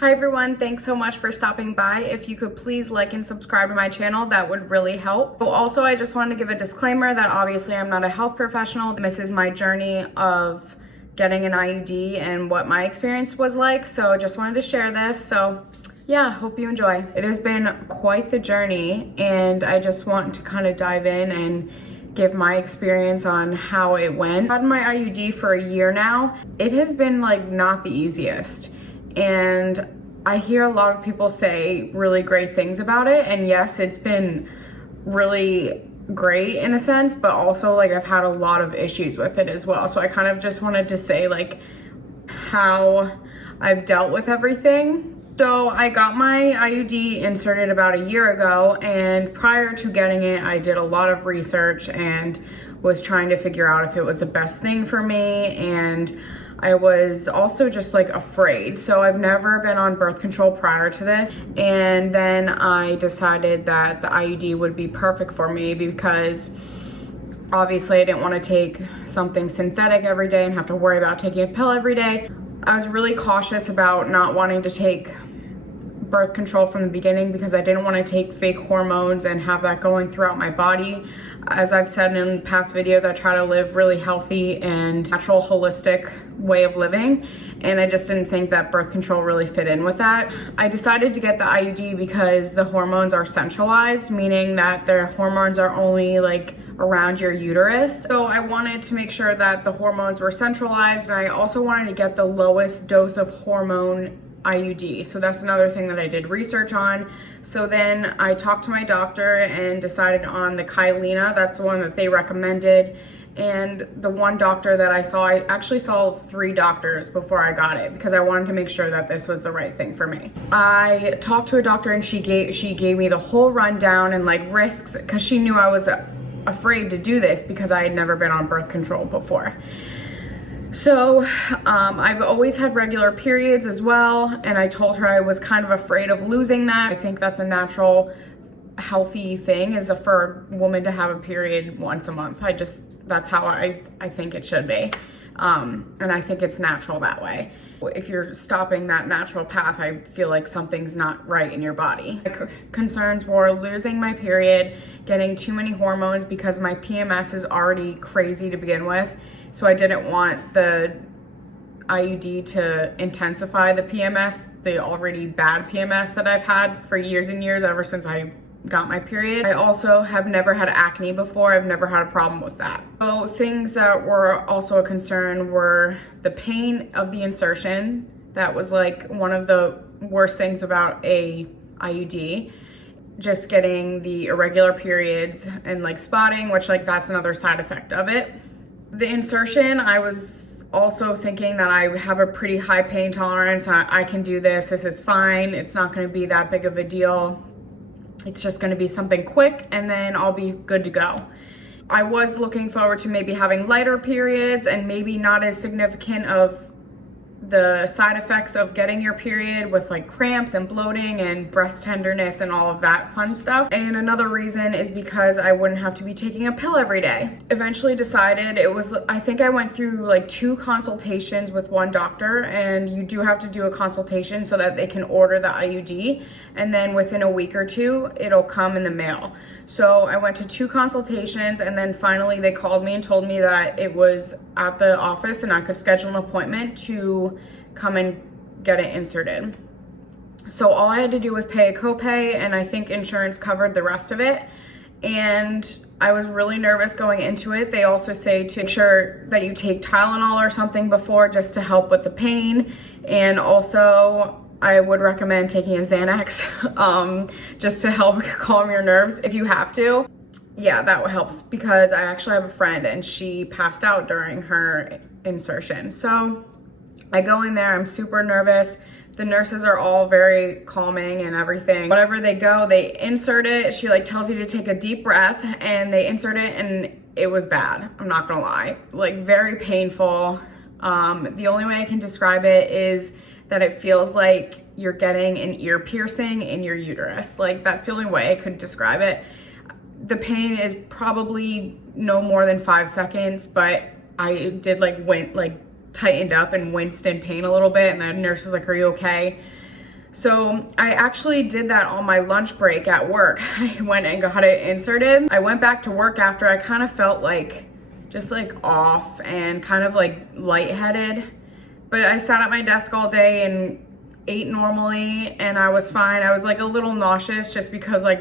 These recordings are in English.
Hi everyone, thanks so much for stopping by. If you could please like and subscribe to my channel, that would really help. Also, I just wanted to give a disclaimer that obviously I'm not a health professional. This is my journey of getting an IUD and what my experience was like. So just wanted to share this. So yeah, hope you enjoy. It has been quite the journey and I just want to kind of dive in and give my experience on how it went. I've had my IUD for a year now. It has been like not the easiest. And I hear a lot of people say really great things about it. And yes, it's been really great in a sense, but also like I've had a lot of issues with it as well. So I kind of just wanted to say like how I've dealt with everything. So I got my IUD inserted about a year ago, and prior to getting it, I did a lot of research and was trying to figure out if it was the best thing for me. And I was also just like afraid. So I've never been on birth control prior to this. And then I decided that the IUD would be perfect for me because obviously I didn't want to take something synthetic every day and have to worry about taking a pill every day. I was really cautious about not wanting to take birth control from the beginning because I didn't want to take fake hormones and have that going throughout my body. As I've said in past videos, I try to live really healthy and natural, holistic way of living, and I just didn't think that birth control really fit in with that. I decided to get the IUD because the hormones are centralized, meaning that the hormones are only like around your uterus. So I wanted to make sure that the hormones were centralized, and I also wanted to get the lowest dose of hormone IUD. So that's another thing that I did research on. So then I talked to my doctor and decided on the Kyleena. That's the one that they recommended. And the one doctor that I actually saw 3 doctors before I got it because I wanted to make sure that this was the right thing for me. I talked to a doctor and she gave me the whole rundown and like risks because she knew I was afraid to do this because I had never been on birth control before. So I've always had regular periods as well, and I told her I was kind of afraid of losing that. I think that's a natural, healthy thing is for a woman to have a period once a month. That's how I think it should be, and I think it's natural that way. If you're stopping that natural path, I feel like something's not right in your body. My concerns were losing my period, getting too many hormones because my PMS is already crazy to begin with. So I didn't want the IUD to intensify the PMS, the already bad PMS that I've had for years and years ever since I got my period. I also have never had acne before. I've never had a problem with that. So things that were also a concern were the pain of the insertion. That was like one of the worst things about a IUD. Just getting the irregular periods and like spotting, which like that's another side effect of it. The insertion, I was also thinking that I have a pretty high pain tolerance. I can do this is fine. It's not gonna be that big of a deal. It's just gonna be something quick and then I'll be good to go. I was looking forward to maybe having lighter periods and maybe not as significant of the side effects of getting your period with like cramps and bloating and breast tenderness and all of that fun stuff. And another reason is because I wouldn't have to be taking a pill every day. Eventually decided I think I went through like 2 consultations with one doctor, and you do have to do a consultation so that they can order the IUD, and then within a week or 2 it'll come in the mail. So I went to 2 consultations, and then finally they called me and told me that it was at the office and I could schedule an appointment to come and get it inserted. So all I had to do was pay a copay, and I think insurance covered the rest of it. And I was really nervous going into it. They also say to make sure that you take Tylenol or something before, just to help with the pain. And also I would recommend taking a Xanax just to help calm your nerves if you have to. Yeah, that helps because I actually have a friend and she passed out during her insertion. So I go in there, I'm super nervous. The nurses are all very calming and everything. Whatever they go, they insert it. She like tells you to take a deep breath, and they insert it, and it was bad. I'm not gonna lie, like very painful. The only way I can describe it is that it feels like you're getting an ear piercing in your uterus. Like that's the only way I could describe it. The pain is probably no more than 5 seconds, but I did tightened up and winced in pain a little bit, and the nurse was like, "Are you okay?" So I actually did that on my lunch break at work. I went and got it inserted. I went back to work after I kind of felt like just like off and kind of like lightheaded. But I sat at my desk all day and ate normally and I was fine. I was like a little nauseous just because like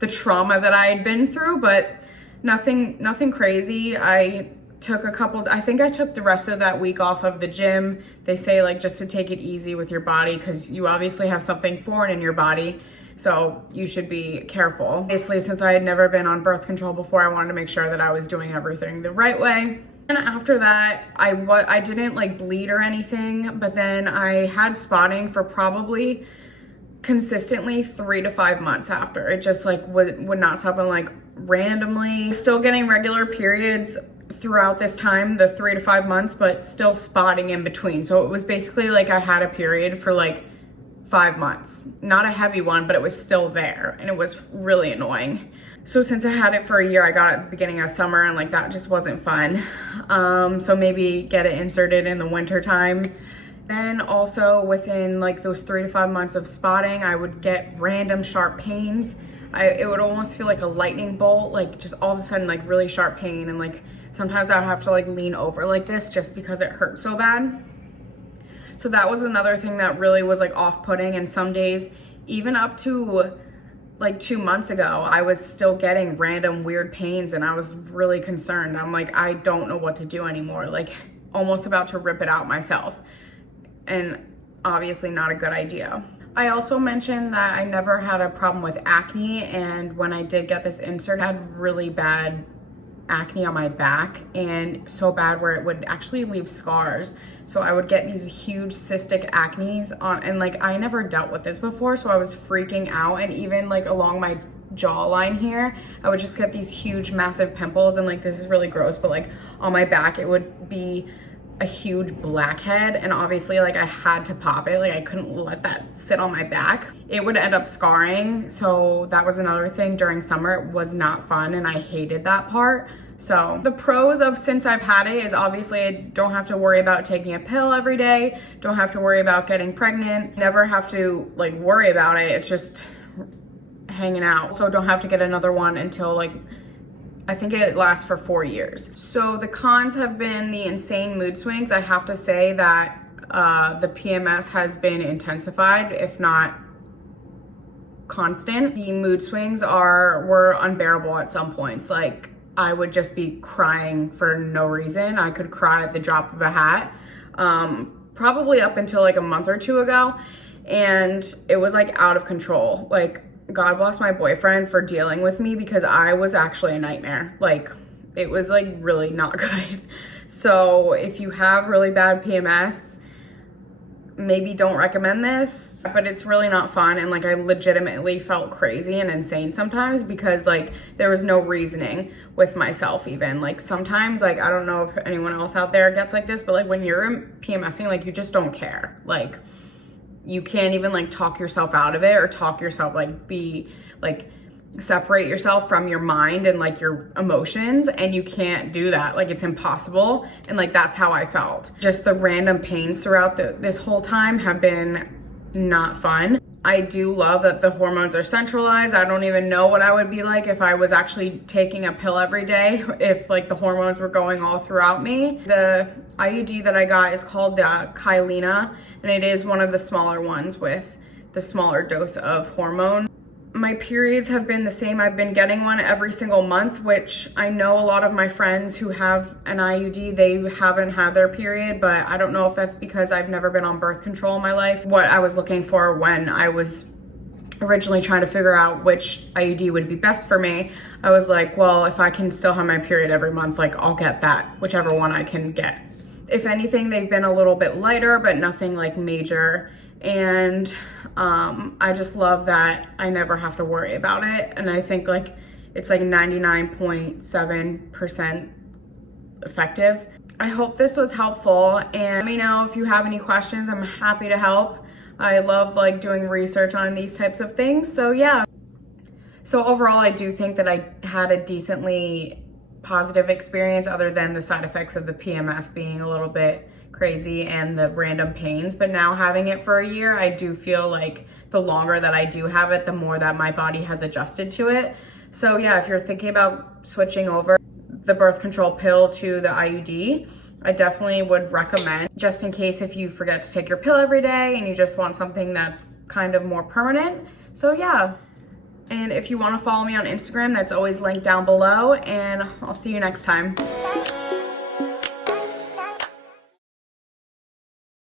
the trauma that I had been through, but nothing crazy. I think I took the rest of that week off of the gym. They say like just to take it easy with your body because you obviously have something foreign in your body. So you should be careful. Obviously, since I had never been on birth control before, I wanted to make sure that I was doing everything the right way. And after that, I didn't like bleed or anything, but then I had spotting for probably consistently 3 to 5 months after. It just like would not stop, and like randomly still getting regular periods throughout this time, the 3 to 5 months, but still spotting in between. So it was basically like I had a period for like 5 months. Not a heavy one, but it was still there and it was really annoying. So since I had it for a year, I got it at the beginning of summer and like that just wasn't fun. So maybe get it inserted in the winter time. Then also within like those 3 to 5 months of spotting, I would get random sharp pains. It would almost feel like a lightning bolt, like just all of a sudden like really sharp pain, and like sometimes I'd have to like lean over like this just because it hurt so bad. So that was another thing that really was like off-putting, and some days, even up to like 2 months ago, I was still getting random weird pains and I was really concerned. I'm like, I don't know what to do anymore, like almost about to rip it out myself, and obviously not a good idea. I also mentioned that I never had a problem with acne, and when I did get this insert, I had really bad acne on my back, and so bad where it would actually leave scars. So I would get these huge cystic acnes on, and like I never dealt with this before, so I was freaking out. And even like along my jawline here, I would just get these huge massive pimples, and like this is really gross, but like on my back it would be a huge blackhead, and obviously like I had to pop it. Like I couldn't let that sit on my back. It would end up scarring. So that was another thing during summer. It was not fun and I hated that part. So the pros of since I've had it is obviously I don't have to worry about taking a pill every day, don't have to worry about getting pregnant, never have to like worry about it. It's just hanging out. So don't have to get another one until like, I think it lasts for 4 years. So the cons have been the insane mood swings. I have to say that the PMS has been intensified, if not constant. The mood swings were unbearable at some points. Like I would just be crying for no reason. I could cry at the drop of a hat, probably up until like a month or two ago. And it was like out of control. Like God bless my boyfriend for dealing with me, because I was actually a nightmare. Like it was like really not good. So if you have really bad PMS, maybe don't recommend this, but it's really not fun. And like I legitimately felt crazy and insane sometimes, because like there was no reasoning with myself. Even like sometimes, like I don't know if anyone else out there gets like this, but like when you're PMSing, like you just don't care. Like you can't even like talk yourself out of it, or talk yourself separate yourself from your mind and like your emotions, and you can't do that. Like it's impossible. And like that's how I felt. Just the random pains throughout this whole time have been not fun. I do love that the hormones are centralized. I don't even know what I would be like if I was actually taking a pill every day, if like the hormones were going all throughout me. The IUD that I got is called the Kyleena, and it is one of the smaller ones with the smaller dose of hormone. My periods have been the same. I've been getting one every single month, which I know a lot of my friends who have an IUD, they haven't had their period, but I don't know if that's because I've never been on birth control in my life. What I was looking for when I was originally trying to figure out which IUD would be best for me, I was like, well, if I can still have my period every month, like I'll get that, whichever one I can get. If anything, they've been a little bit lighter, but nothing like major. And I just love that I never have to worry about it. And I think like it's like 99.7% effective. I hope this was helpful, and let me know if you have any questions. I'm happy to help. I love like doing research on these types of things. So yeah. So overall, I do think that I had a decently positive experience, other than the side effects of the PMS being a little bit crazy and the random pains, but now having it for a year, I do feel like the longer that I do have it, the more that my body has adjusted to it. So yeah, if you're thinking about switching over the birth control pill to the IUD, I definitely would recommend, just in case if you forget to take your pill every day and you just want something that's kind of more permanent. So yeah, and if you want to follow me on Instagram, that's always linked down below, and I'll see you next time.